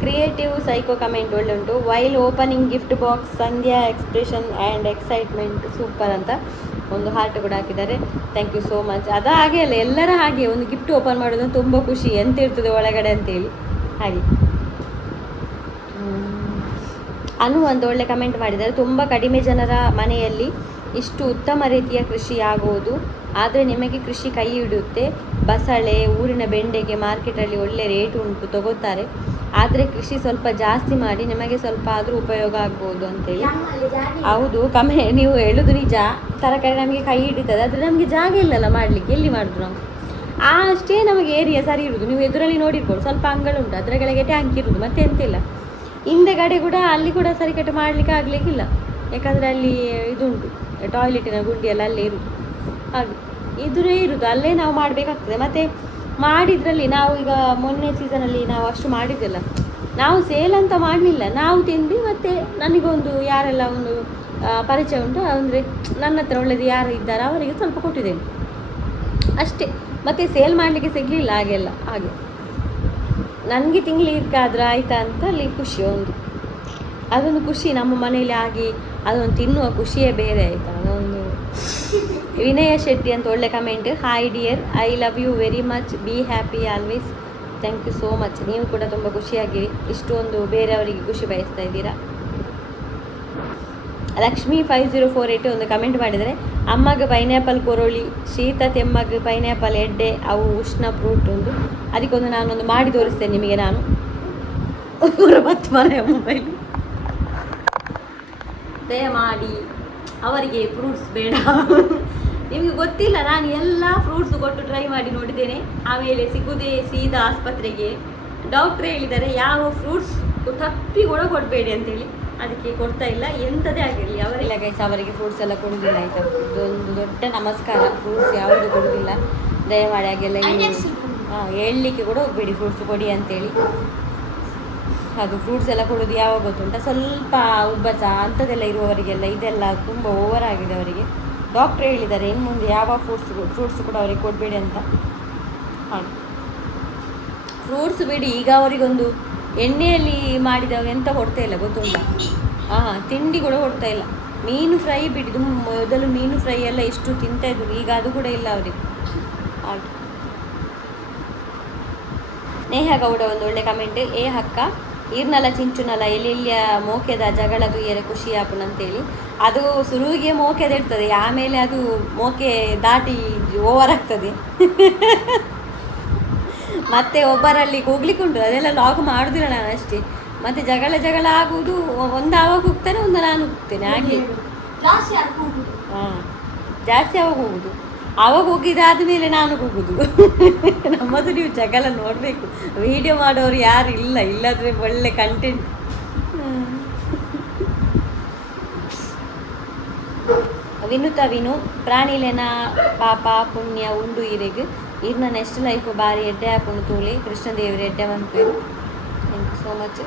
ಕ್ರಿಯೇಟಿವ್ ಸೈಕೋ ಕಮೆಂಟ್ ಒಳ್ಳೆ ಉಂಟು. While opening gift box Sandhya expression and excitement super ಅಂತ ಒಂದು ಹಾರ್ಟ್ ಕೂಡ ಹಾಕಿದ್ದಾರೆ. Thank you so much. ಅದು ಹಾಗೆ ಅಲ್ಲ, ಎಲ್ಲರ ಹಾಗೆ ಒಂದು ಗಿಫ್ಟ್ ಓಪನ್ ಮಾಡೋದು ತುಂಬ ಖುಷಿ, ಎಂತ ಇರ್ತದೆ ಒಳಗಡೆ ಅಂತೇಳಿ ಹಾಗೆ. ಅನು ಒಂದು ಒಳ್ಳೆ ಕಮೆಂಟ್ ಮಾಡಿದ್ದಾರೆ. ತುಂಬ ಕಡಿಮೆ ಜನರ ಮನೆಯಲ್ಲಿ ಇಷ್ಟು ಉತ್ತಮ ರೀತಿಯ ಕೃಷಿ ಆಗುವುದು, ಆದರೆ ನಿಮಗೆ ಕೃಷಿ ಕೈ ಹಿಡಿಯುತ್ತೆ. ಬಸಳೆ, ಊರಿನ ಬೆಂಡೆಗೆ ಮಾರ್ಕೆಟಲ್ಲಿ ಒಳ್ಳೆ ರೇಟ್ ಉಂಟು, ತಗೋತಾರೆ. ಆದರೆ ಕೃಷಿ ಸ್ವಲ್ಪ ಜಾಸ್ತಿ ಮಾಡಿ ನಿಮಗೆ ಸ್ವಲ್ಪ ಆದರೂ ಉಪಯೋಗ ಆಗ್ಬೋದು ಅಂತೇಳಿ. ಹೌದು, ನೀವು ಹೇಳೋದು ನಿಜ. ತರಕಾರಿ ನಮಗೆ ಕೈ ಹಿಡಿತದೆ, ಆದರೆ ನಮಗೆ ಜಾಗ ಇಲ್ಲಲ್ಲ ಮಾಡಲಿಕ್ಕೆ, ಎಲ್ಲಿ ಮಾಡಿದ್ರು ನಾವು. ಅಷ್ಟೇ ನಮಗೆ ಏರಿಯಾ ಸರಿ ಇರೋದು. ನೀವು ಎದುರಲ್ಲಿ ನೋಡಿರ್ಬೋದು, ಸ್ವಲ್ಪ ಅಂಗಳುಂಟು, ಅದರ ಕೆಳಗೆ ಟ್ಯಾಂಕ್ ಇರೋದು, ಮತ್ತೆ ಎಂತಿಲ್ಲ. ಹಿಂದೆಗಡೆ ಕೂಡ ಅಲ್ಲಿ ಕೂಡ ಸರಿಕಟ್ಟು ಮಾಡಲಿಕ್ಕೆ ಆಗಲಿಕ್ಕಿಲ್ಲ, ಯಾಕಂದರೆ ಅಲ್ಲಿ ಇದುಂಟು ಟಾಯ್ಲೆಟಿನ ಗುಂಡಿ ಎಲ್ಲ ಅಲ್ಲೇ ಇರೋದು. ಹಾಗೆ ಇದುರೇ ಇರೋದು, ಅಲ್ಲೇ ನಾವು ಮಾಡಬೇಕಾಗ್ತದೆ. ಮತ್ತು ಮಾಡಿದ್ರಲ್ಲಿ ನಾವು ಈಗ ಮೊನ್ನೆ ಸೀಸನಲ್ಲಿ ನಾವು ಅಷ್ಟು ಮಾಡಿದ್ದಿಲ್ಲ, ನಾವು ಸೇಲ್ ಅಂತ ಮಾಡಲಿಲ್ಲ, ನಾವು ತಿಂದು ಮತ್ತು ನನಗೊಂದು ಯಾರೆಲ್ಲ ಒಂದು ಪರಿಚಯ ಉಂಟು, ಅಂದರೆ ನನ್ನ ಹತ್ರ ಒಳ್ಳೆಯದು ಯಾರು ಇದ್ದಾರೆ ಅವರಿಗೆ ಸ್ವಲ್ಪ ಕೊಟ್ಟಿದ್ದೇನೆ ಅಷ್ಟೇ. ಮತ್ತು ಸೇಲ್ ಮಾಡಲಿಕ್ಕೆ ಸಿಗಲಿಲ್ಲ ಹಾಗೆಲ್ಲ. ಹಾಗೆ ನನಗೆ ತಿಂಗಳಿಗೆ ಆಯಿತಾ ಅಂತ ಅಲ್ಲಿ ಖುಷಿ, ಅದೊಂದು ಖುಷಿ ನಮ್ಮ ಮನೆಯಲ್ಲಿ ಆಗಿ ಅದೊಂದು ತಿನ್ನುವ ಖುಷಿಯೇ ಬೇರೆ ಆಯಿತಾ. ಅದೊಂದು. ವಿನಯ ಶೆಟ್ಟಿ ಅಂತ ಒಳ್ಳೆ comment. Hi dear, I love you very much, be happy always. Thank you so much. ನೀವು ಕೂಡ ತುಂಬ ಖುಷಿಯಾಗಿರಿ, ಇಷ್ಟೊಂದು ಬೇರೆಯವರಿಗೆ ಖುಷಿ ಬಯಸ್ತಾ ಇದ್ದೀರಾ. ಲಕ್ಷ್ಮಿ 5048 ಒಂದು ಕಮೆಂಟ್ ಮಾಡಿದರೆ, ಅಮ್ಮಗೆ ಪೈನಾಪಲ್ ಕೊರೋಳಿ, ಶೀತ ತೆಮ್ಮಗೆ ಪೈನಾಪಲ್ ಎಡ್ಡೆ, ಅವು ಉಷ್ಣ ಫ್ರೂಟ್ ಒಂದು. ಅದಕ್ಕೊಂದು ನಾನೊಂದು ಮಾಡಿ ತೋರಿಸ್ತೇನೆ ನಿಮಗೆ. ನಾನು ಮತ್ತೆ ಮನೆಯ ಮೊಬೈಲು ದಯಮಾಡಿ ಅವರಿಗೆ ಫ್ರೂಟ್ಸ್ ಬೇಡ. ನಿಮಗೆ ಗೊತ್ತಿಲ್ಲ, ನಾನು ಎಲ್ಲ ಫ್ರೂಟ್ಸ್ ಕೊಟ್ಟು ಟ್ರೈ ಮಾಡಿ ನೋಡಿದ್ದೇನೆ. ಆಮೇಲೆ ಸಿಗುದೇ ಸೀದಾ ಆಸ್ಪತ್ರೆಗೆ. ಡಾಕ್ಟ್ರ್ ಹೇಳಿದ್ದಾರೆ ಯಾವ ಫ್ರೂಟ್ಸ್ ತಪ್ಪಿ ಕೂಡ ಕೊಡಬೇಡಿ ಅಂತೇಳಿ. ಅದಕ್ಕೆ ಕೊಡ್ತಾ ಇಲ್ಲ, ಎಂಥದೇ ಆಗಿರಲಿ ಅವರಿಲ್ಲ ಗೈಸ್, ಅವರಿಗೆ ಫ್ರೂಟ್ಸ್ ಎಲ್ಲ ಕೊಡೋದಿಲ್ಲ ಆಯಿತಾ. ಇದೊಂದು ದೊಡ್ಡ ನಮಸ್ಕಾರ. ಫ್ರೂಟ್ಸ್ ಯಾವುದು ಕೊಡೋದಿಲ್ಲ ದಯಮಾಡಿ. ಹಾಗೆಲ್ಲ ಹೇಳಲಿಕ್ಕೆ ಕೂಡ ಹೋಗಬೇಡಿ ಫ್ರೂಟ್ಸ್ ಕೊಡಿ ಅಂತೇಳಿ. ಅದು ಫ್ರೂಟ್ಸ್ ಎಲ್ಲ ಕೊಡೋದು ಯಾವಾಗ ಗೊತ್ತುಂಟ, ಸ್ವಲ್ಪ ಉಬ್ಬಸ ಅಂಥದ್ದೆಲ್ಲ ಇರುವವರಿಗೆಲ್ಲ ಇದೆಲ್ಲ ತುಂಬ ಓವರ್ ಆಗಿದೆ ಅವರಿಗೆ. ಡಾಕ್ಟ್ರ್ ಹೇಳಿದ್ದಾರೆ ಇನ್ನು ಮುಂದೆ ಯಾವ ಫ್ರೂಟ್ಸ್ ಕೂಡ ಅವರಿಗೆ ಕೊಡಬೇಡಿ ಅಂತ. ಹಾಗೆ ಫ್ರೂಟ್ಸ್ ಬಿಡಿ, ಈಗ ಅವರಿಗೊಂದು ಎಣ್ಣೆಯಲ್ಲಿ ಮಾಡಿದವಾಗ ಎಂತ ಕೊಡ್ತಾ ಇಲ್ಲ ಗೊತ್ತುಂಟ. ತಿಂಡಿ ಕೂಡ ಕೊಡ್ತಾ ಇಲ್ಲ. ಮೀನು ಫ್ರೈ ಬಿಡಿ, ಮೊದಲು ಮೀನು ಫ್ರೈ ಎಲ್ಲ ಎಷ್ಟು ತಿಂತಾಯಿದ್ರು, ಈಗ ಅದು ಕೂಡ ಇಲ್ಲ ಅವರಿಗೆ. ಹಾಗೆ ನೇಹ ಗೌಡ ಒಂದು ಒಳ್ಳೆ ಕಮೆಂಟ್. ಅಕ್ಕ ಈರ್ನಲ್ಲ ಚಿಂಚುನಲ್ಲ ಎಲ್ಲೆಲ್ಲಿಯ ಮೋಕೆದ ಜಗಳ ತುಯ್ಯರೆ ಖುಷಿ ಆಪುನ ಅಂತೇಳಿ. ಅದು ಶುರುವಿಗೆ ಮೋಕೆದ ಇರ್ತದೆ, ಆಮೇಲೆ ಅದು ಮೋಕೆ ದಾಟಿ ಓವರ್ ಆಗ್ತದೆ. ಮತ್ತೆ ಒಬ್ಬರಲ್ಲಿ ಹೋಗ್ಲಿಕ್ಕೆ ಉಂಟು, ಅದೆಲ್ಲ ಲಾಗ್ ಮಾಡೋದಿಲ್ಲ ನಾನು ಅಷ್ಟೇ. ಮತ್ತೆ ಜಗಳ ಆಗುವುದು, ಒಂದು ಆವಾಗ ಹೋಗ್ತಾನೆ, ಒಂದು ನಾನು ಹೋಗ್ತೇನೆ. ಹಾಗೆ ಜಾಸ್ತಿ ಆವಾಗ ಹೋಗುದು. ಆವಾಗ ಹೋಗಿದ್ದಾದ ಮೇಲೆ ನಾನು ಹೋಗುದು. ನಮ್ಮದು ನೀವು ಜಗಳ ನೋಡಬೇಕು. ವಿಡಿಯೋ ಮಾಡೋರು ಯಾರು ಇಲ್ಲ, ಇಲ್ಲದ್ರೆ ಒಳ್ಳೆ ಕಂಟೆಂಟ್. ವಿನು ಪ್ರಾಣಿಲೆನ ಪಾಪ ಪುಣ್ಯ ಉಂಡು ಇರೆಗ್ ಇರ್ನ ನೆಕ್ಸ್ಟ್ ಲೈಫ್ ಬಾರಿ ಎಡ್ಡೆ ಹಾಕೊಂಡು ತೂಲಿ ಕೃಷ್ಣದೇವರ ಎಡ್ಡೆ ಬಂದ್ಪೇರು. Thank you so much.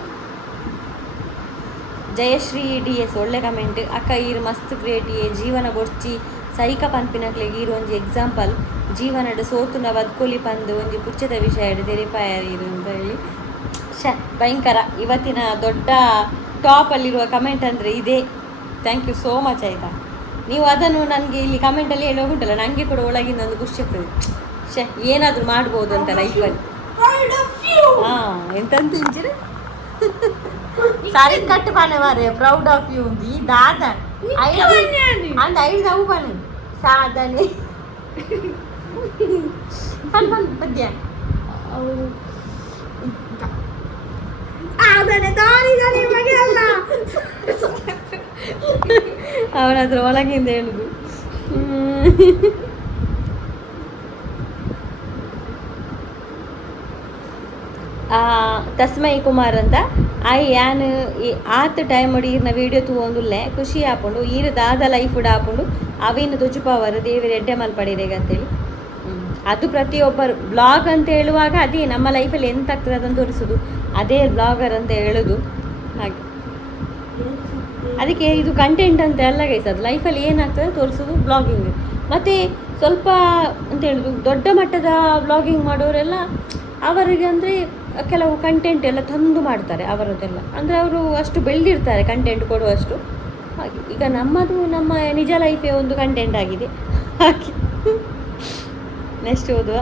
Jayashree DS ಒಳ್ಳೆ ಕಮೆಂಟ್. ಅಕ್ಕ ಈರು ಮಸ್ತ್ ಗ್ರೇಟ್ ಜೀವನ ಗೊರ್ಚಿ ಸೈಕ ಪನ್ಪಿನಕ್ಲೆಗ್ ಈರು ಒಂಜಿ ಎಕ್ಸಾಂಪಲ್. ಜೀವನದ ಸೋತುನ ಬದುಕೋಲಿ ಪಂದು ಒಂಜಿ ಪುಚ್ಚದ ವಿಷಯ ತೆರಿಪಾಯರು ಅಂತ ಹೇಳಿ. ಭಯಂಕರ. ಇವತ್ತಿನ ದೊಡ್ಡ ಟಾಪಲ್ಲಿರುವ ಕಮೆಂಟ್ ಅಂದರೆ ಇದೇ. ಥ್ಯಾಂಕ್ ಯು ಸೋ ಮಚ್ ಆಯಿತಾ. ನೀವು ಅದನ್ನು ನನಗೆ ಇಲ್ಲಿ ಕಮೆಂಟಲ್ಲಿ ಹೇಳೋಗುಂಟಲ್ಲ, ನನಗೆ ಕೂಡ ಒಳಗಿಂದ ಒಂದು ಖುಷಿ ಆಗ್ತದೆ. ಏನಾದರೂ ಮಾಡ್ಬೋದು ಅಂತ ಲೈಫಲ್ಲಿ. ಎಂತಂತ ಇಂಚಿರಿ ಸಾರಿ ಕಟ್ಟು ಪಾನೆ ಮಾರೆ ಪ್ರೌಡ್ ಆಫ್ ಯು ಈ ದಾದ ಅಂದ 5 ಅವು ಪಾನೆ ಸಾಧನೆ ಪದ್ಯ ಅವನ ಹತ್ರ ಒಳಗಿಂದ ಹೇಳುದು. ತಸ್ಮೈ ಕುಮಾರ್ ಅಂತ ಯಾನ್ ಆತ ಟೈಮ್ ಈರ್ನ ವೀಡಿಯೋ ತೂವೊಂದುಲ್ಲೆ ಖುಷಿ ಆಪುಂಡು ಈರು ದಾದ ಲೈಫ್ ಆಪುಂಡು ಅವಿನ ತುಜುಪವರ್ ದೇವರ ಎಡ್ಡೆ ಮಲ್ಪಡಿರೇಗ ಅಂತೇಳಿ. ಅದು ಪ್ರತಿಯೊಬ್ಬರು ಬ್ಲಾಗ್ ಅಂತ ಹೇಳುವಾಗ ಅದೇ ನಮ್ಮ ಲೈಫಲ್ಲಿ ಎಂತ ಆಗ್ತದೆ ಅದನ್ನು ತೋರಿಸೋದು, ಅದೇ ಬ್ಲಾಗರ್ ಅಂತ ಹೇಳೋದು. ಹಾಗೆ ಅದಕ್ಕೆ ಇದು ಕಂಟೆಂಟ್ ಅಂತ ಎಲ್ಲ ಗೈಸ್, ಅದು ಲೈಫಲ್ಲಿ ಏನಾಗ್ತದೆ ತೋರಿಸೋದು ಬ್ಲಾಗಿಂಗ್. ಮತ್ತು ಸ್ವಲ್ಪ ಅಂತ ಹೇಳೋದು ದೊಡ್ಡ ಮಟ್ಟದ ಬ್ಲಾಗಿಂಗ್ ಮಾಡೋರೆಲ್ಲ ಅವರಿಗೆ ಅಂದರೆ ಕೆಲವು ಕಂಟೆಂಟ್ ಎಲ್ಲ ತಂದು ಮಾಡ್ತಾರೆ ಅವರದ್ದೆಲ್ಲ, ಅಂದರೆ ಅವರು ಅಷ್ಟು ಬೆಳೆದಿರ್ತಾರೆ ಕಂಟೆಂಟ್ ಕೊಡುವಷ್ಟು. ಹಾಗೆ ಈಗ ನಮ್ಮದು ನಮ್ಮ ನಿಜ ಲೈಫೇ ಒಂದು ಕಂಟೆಂಟ್ ಆಗಿದೆ. ಹಾಗೆ ನೆಕ್ಸ್ಟ್ ಓದುವ.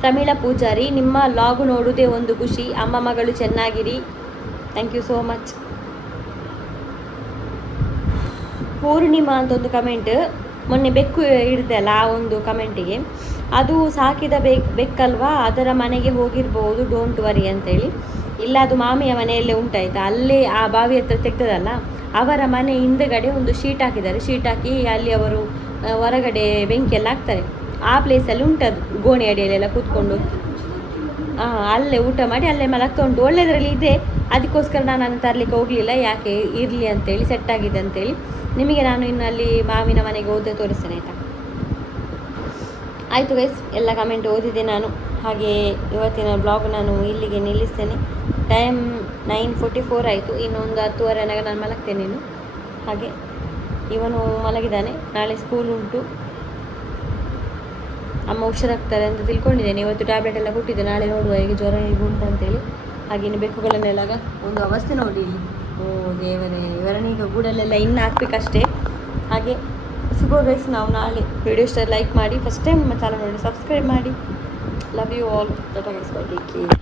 ಪ್ರಮೀಳಾ ಪೂಜಾರಿ, ನಿಮ್ಮ ಲಾಗು ನೋಡುವುದೇ ಒಂದು ಖುಷಿ. ಅಮ್ಮ ಮಗಳು ಚೆನ್ನಾಗಿರಿ. Thank you so much. Poornima ಅಂತ ಒಂದು ಕಮೆಂಟ್. ಮೊನ್ನೆ ಬೆಕ್ಕು ಹಿಡಿದೆ ಅಲ್ಲ, ಆ ಒಂದು ಕಮೆಂಟಿಗೆ ಅದು ಸಾಕಿದ ಬೆಕ್ಕಲ್ವಾ, ಅದರ ಮನೆಗೆ ಹೋಗಿರ್ಬೋದು, ಡೋಂಟ್ ವರಿ ಅಂತೇಳಿ. ಇಲ್ಲ, ಅದು ಮಾಮಿಯ ಮನೆಯಲ್ಲೇ ಉಂಟಾಯ್ತಾ, ಅಲ್ಲೇ ಆ ಬಾವಿ ಹತ್ರ ತೆಗ್ದದಲ್ಲ, ಅವರ ಮನೆ ಹಿಂದಗಡೆ ಒಂದು ಶೀಟ್ ಹಾಕಿದ್ದಾರೆ. ಶೀಟ್ ಹಾಕಿ ಅಲ್ಲಿ ಅವರು ಹೊರಗಡೆ ಬೆಂಕಿಯೆಲ್ಲ ಹಾಕ್ತಾರೆ. ಆ ಪ್ಲೇಸಲ್ಲಿ ಉಂಟದು, ಗೋಣಿ ಅಡಿಯಲ್ಲೆಲ್ಲ ಕೂತ್ಕೊಂಡು ಅಲ್ಲೇ ಊಟ ಮಾಡಿ ಅಲ್ಲೇ ಮಲಗ್ತಾ ಉಂಟು. ಒಳ್ಳೆಯದರಲ್ಲಿ ಇದೆ, ಅದಕ್ಕೋಸ್ಕರ ನಾನು ತರಲಿಕ್ಕೆ ಹೋಗಲಿಲ್ಲ, ಯಾಕೆ ಇರಲಿ ಅಂತೇಳಿ, ಸೆಟ್ ಆಗಿದೆ ಅಂತೇಳಿ. ನಿಮಗೆ ನಾನು ಇನ್ನಲ್ಲಿ ಮಾವಿನ ಮನೆಗೆ ಹೋದೆ ತೋರಿಸ್ತೇನೆ ಆಯಿತಾ. ಆಯಿತು ಗೈಸ್, ಎಲ್ಲ ಕಮೆಂಟ್ ಓದಿದೆ ನಾನು. ಹಾಗೆ ಇವತ್ತಿನ ಬ್ಲಾಗ್ ನಾನು ಇಲ್ಲಿಗೆ ನಿಲ್ಲಿಸ್ತೇನೆ. ಟೈಮ್ 9:44 ಆಯಿತು. ಇನ್ನೊಂದು 10:30 ನಾನು ಮಲಗ್ತೇನೆ ಇನ್ನು. ಹಾಗೆ ಇವನು ಮಲಗಿದ್ದಾನೆ, ನಾಳೆ ಸ್ಕೂಲ್ ಉಂಟು. ಅಮ್ಮ ಹುಷಾರಾಗ್ತಾರೆ ಅಂತ ತಿಳ್ಕೊಂಡಿದ್ದೇನೆ. ಇವತ್ತು ಟ್ಯಾಬ್ಲೆಟ್ ಎಲ್ಲ ಕೊಟ್ಟಿದ್ದೆ, ನಾಳೆ ನೋಡುವ ಈಗ ಜ್ವರ ಹೇಗೆ ಉಂಟಂತೇಳಿ. ಹಾಗೆಯೇ ಬೆಕ್ಕುಗಳನ್ನೆಲ್ಲಾಗ ಒಂದು ಅವಸ್ಥೆ ನೋಡಿ ಇಲ್ಲಿ. ಓ ದೇವರೇ, ಇವರನ್ನೀಗ ಗೂಡಲ್ಲೆಲ್ಲ ಇನ್ನು ಹಾಕ್ಬೇಕಷ್ಟೇ. ಹಾಗೆ ಸಿಗೋ ಗೈಸ್ ನಾವು ನಾಳೆ. ವಿಡಿಯೋ ಇಷ್ಟ ಲೈಕ್ ಮಾಡಿ, ಫಸ್ಟ್ ಟೈಮ್ ನಮ್ಮ ಚಾನಲ್ ನೋಡಿ ಸಬ್ಸ್ಕ್ರೈಬ್ ಮಾಡಿ. Love you all. Tata guys, bye, take care.